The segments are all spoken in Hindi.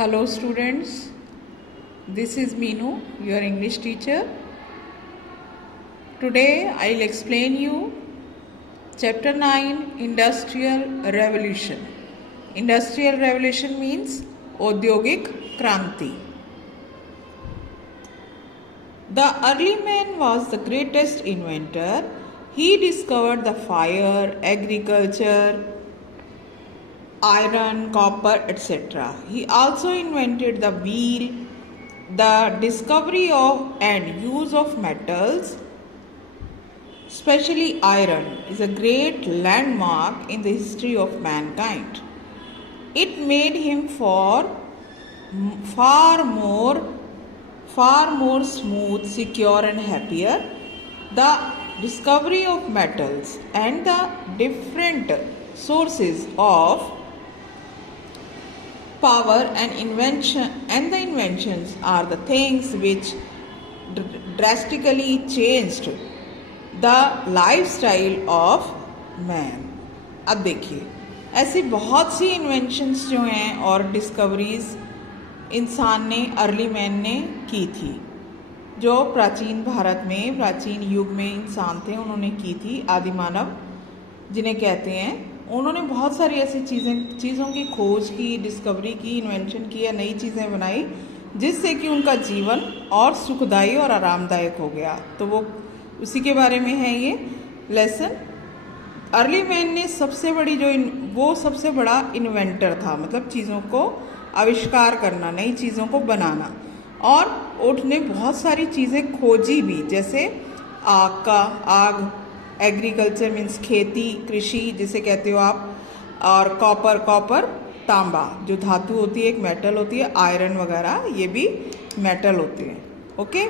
Hello students, this is Meenu, your English teacher. Today I'll explain you Chapter 9 Industrial Revolution. Industrial Revolution means Audyogik Kranti. The early man was the greatest inventor. He discovered the fire, agriculture, iron, copper, etc. He also invented the wheel. The discovery of and use of metals, especially iron, is a great landmark in the history of mankind. It made him far more smooth, secure and happier. The discovery of metals and the different sources of power and the inventions are the things which drastically changed the lifestyle of man. अब देखिए ऐसी बहुत सी इन्वेंशंस जो हैं और डिस्कवरीज इंसान ने अर्ली मैन ने की थी, जो प्राचीन भारत में प्राचीन युग में इंसान थे उन्होंने की थी, आदि मानव जिन्हें कहते हैं। उन्होंने बहुत सारी ऐसी चीज़ों की खोज की, डिस्कवरी की, इन्वेंशन की या नई चीज़ें बनाई जिससे कि उनका जीवन और सुखदायी और आरामदायक हो गया। तो वो उसी के बारे में है ये लेसन। अर्ली मैन ने सबसे बड़ा इन्वेंटर था, मतलब चीज़ों को आविष्कार करना, नई चीज़ों को बनाना, और उसने बहुत सारी चीज़ें खोजी भी, जैसे आग, एग्रीकल्चर मीन्स खेती, कृषि जिसे कहते हो आप, और कॉपर तांबा जो धातु होती है, एक मेटल होती है, आयरन वगैरह ये भी मेटल होते हैं। ओके,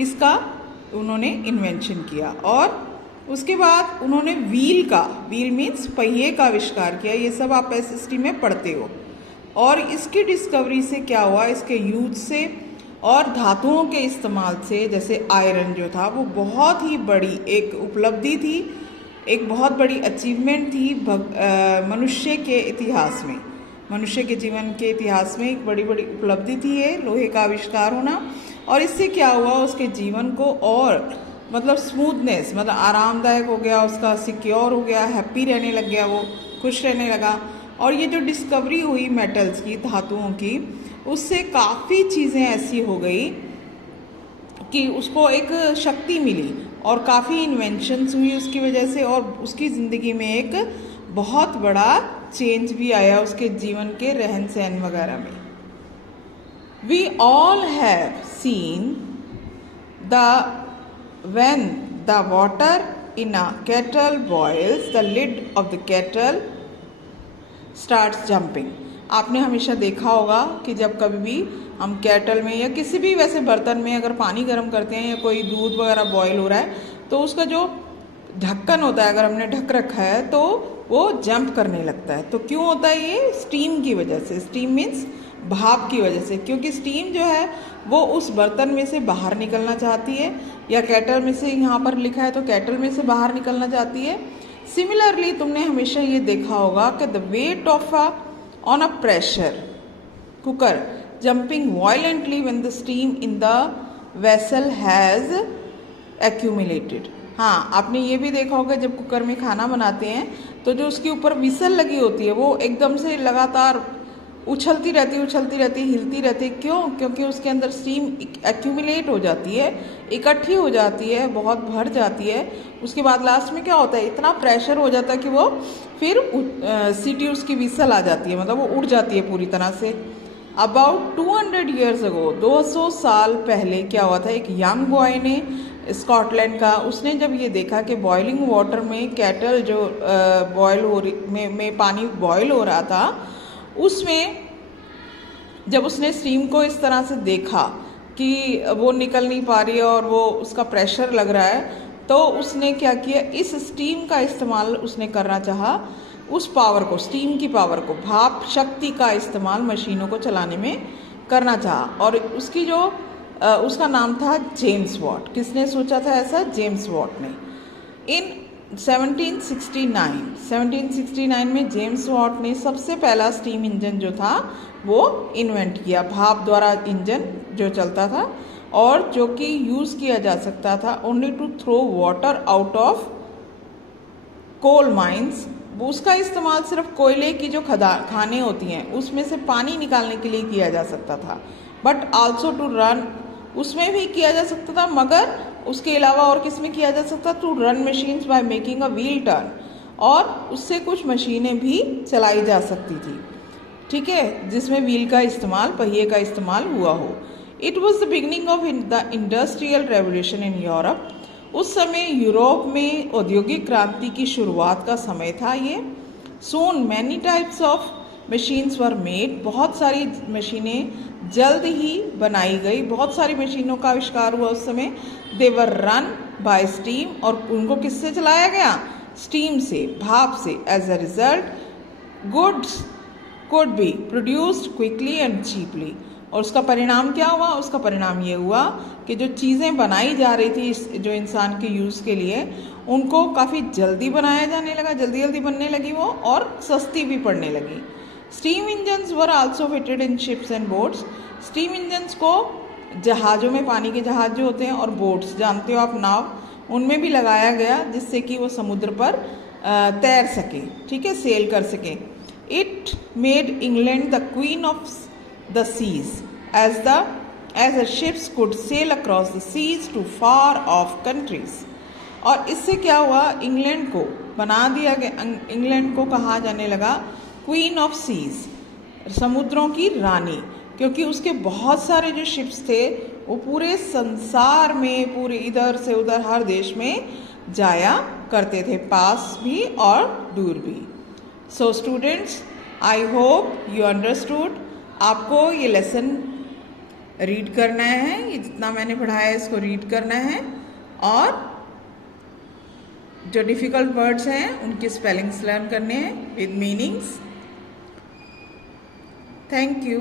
इसका उन्होंने इन्वेंशन किया। और उसके बाद उन्होंने व्हील मीन्स पहिए का आविष्कार किया। ये सब आप एसएसटी में पढ़ते हो। और इसकी डिस्कवरी से क्या हुआ, इसके यूज से और धातुओं के इस्तेमाल से, जैसे आयरन जो था वो बहुत ही बड़ी एक उपलब्धि थी, एक बहुत बड़ी अचीवमेंट थी मनुष्य के इतिहास में, मनुष्य के जीवन के इतिहास में एक बड़ी उपलब्धि थी ये लोहे का आविष्कार होना। और इससे क्या हुआ, उसके जीवन को और मतलब स्मूथनेस, मतलब आरामदायक हो गया, उसका सिक्योर हो गया, हैप्पी रहने लग गया, वो खुश रहने लगा। और ये जो डिस्कवरी हुई मेटल्स की, धातुओं की, उससे काफ़ी चीज़ें ऐसी हो गई कि उसको एक शक्ति मिली और काफ़ी इन्वेंशंस हुई उसकी वजह से, और उसकी ज़िंदगी में एक बहुत बड़ा चेंज भी आया उसके जीवन के रहन सहन वगैरह में। We all have seen when the water in a kettle boils, the lid of the kettle starts jumping. आपने हमेशा देखा होगा कि जब कभी भी हम केटल में या किसी भी वैसे बर्तन में अगर पानी गर्म करते हैं या कोई दूध वगैरह बॉईल हो रहा है, तो उसका जो ढक्कन होता है, अगर हमने ढक रखा है तो वो जंप करने लगता है। तो क्यों होता है ये? स्टीम की वजह से। स्टीम मीन्स भाप की वजह से, क्योंकि स्टीम जो है वो उस बर्तन में से बाहर निकलना चाहती है, या केटल में से, यहाँ पर लिखा है तो केटल में से बाहर निकलना चाहती है। सिमिलरली तुमने हमेशा ये देखा होगा कि the weight of on a pressure cooker jumping violently when the steam in the vessel has accumulated. हाँ, आपने ये भी देखा होगा जब कुकर में खाना बनाते हैं तो जो उसके ऊपर विसल लगी होती है वो एकदम से लगातार उछलती रहती, हिलती रहती। क्यों? क्योंकि उसके अंदर स्टीम एक्यूमुलेट हो जाती है, इकट्ठी हो जाती है, बहुत भर जाती है। उसके बाद लास्ट में क्या होता है, इतना प्रेशर हो जाता है कि वो फिर सीटी उसकी विसल आ जाती है, मतलब वो उड़ जाती है पूरी तरह से। अबाउट 200 years ago, 200 साल पहले क्या हुआ था, एक यंग बॉय ने स्कॉटलैंड का, उसने जब ये देखा कि बॉइलिंग वाटर में केटल जो में पानी बॉयल हो रहा था, उसमें जब उसने स्टीम को इस तरह से देखा कि वो निकल नहीं पा रही है और वो उसका प्रेशर लग रहा है, तो उसने क्या किया, इस स्टीम का इस्तेमाल उसने करना चाहा, उस पावर को, स्टीम की पावर को, भाप शक्ति का इस्तेमाल मशीनों को चलाने में करना चाहा। और उसकी जो उसका नाम था जेम्स वॉट। किसने सोचा था ऐसा? जेम्स वॉट ने। इन 1769 में जेम्स वॉट ने सबसे पहला स्टीम इंजन जो था वो इन्वेंट किया, भाप द्वारा इंजन जो चलता था और जो कि यूज़ किया जा सकता था only to throw water out of coal mines. उसका इस्तेमाल सिर्फ कोयले की जो खानें होती हैं उसमें से पानी निकालने के लिए किया जा सकता था, बट आल्सो टू रन, उसमें भी किया जा सकता था, मगर उसके अलावा और किस में किया जा सकता, to run machines by making a wheel turn, और उससे कुछ मशीनें भी चलाई जा सकती थी, ठीक है, जिसमें व्हील का इस्तेमाल, पहिए का इस्तेमाल हुआ हो। It was the beginning of the industrial revolution in Europe. उस समय यूरोप में औद्योगिक क्रांति की शुरुआत का समय था ये। Soon many types of machines were made, बहुत सारी मशीनें जल्द ही बनाई गई, बहुत सारी मशीनों का आविष्कार हुआ उस समय। They were run by steam, और उनको किससे चलाया गया, स्टीम से, भाप से। As a result goods could be produced quickly and cheaply, और उसका परिणाम क्या हुआ, उसका परिणाम ये हुआ कि जो चीज़ें बनाई जा रही थी जो इंसान के यूज़ के लिए, उनको काफ़ी जल्दी बनाया जाने लगा, जल्दी जल्दी बनने लगी वो, और सस्ती भी पड़ने लगी। Steam engines were also fitted in ships and boats. Steam engines को जहाज़ों में, पानी के जहाज जो होते हैं, और बोट्स, जानते हो आप, नाव, उनमें भी लगाया गया, जिससे कि वो समुद्र पर तैर सके, ठीक है, सेल कर सके। It made England the queen of the seas as the ships could sail across the seas to far off countries। और इससे क्या हुआ, इंग्लैंड को बना दिया गया, इंग्लैंड को कहा जाने लगा क्वीन ऑफ सीज, समुद्रों की रानी, क्योंकि उसके बहुत सारे जो शिप्स थे वो पूरे संसार में, पूरे इधर से उधर हर देश में जाया करते थे, पास भी और दूर भी। So students, I hope you understood. आपको ये लेसन रीड करना है, ये जितना मैंने पढ़ाया है इसको रीड करना है, और जो डिफ़िकल्ट वर्ड्स हैं उनके स्पेलिंग्स लर्न करने हैं विद मीनिंग्स। Thank you.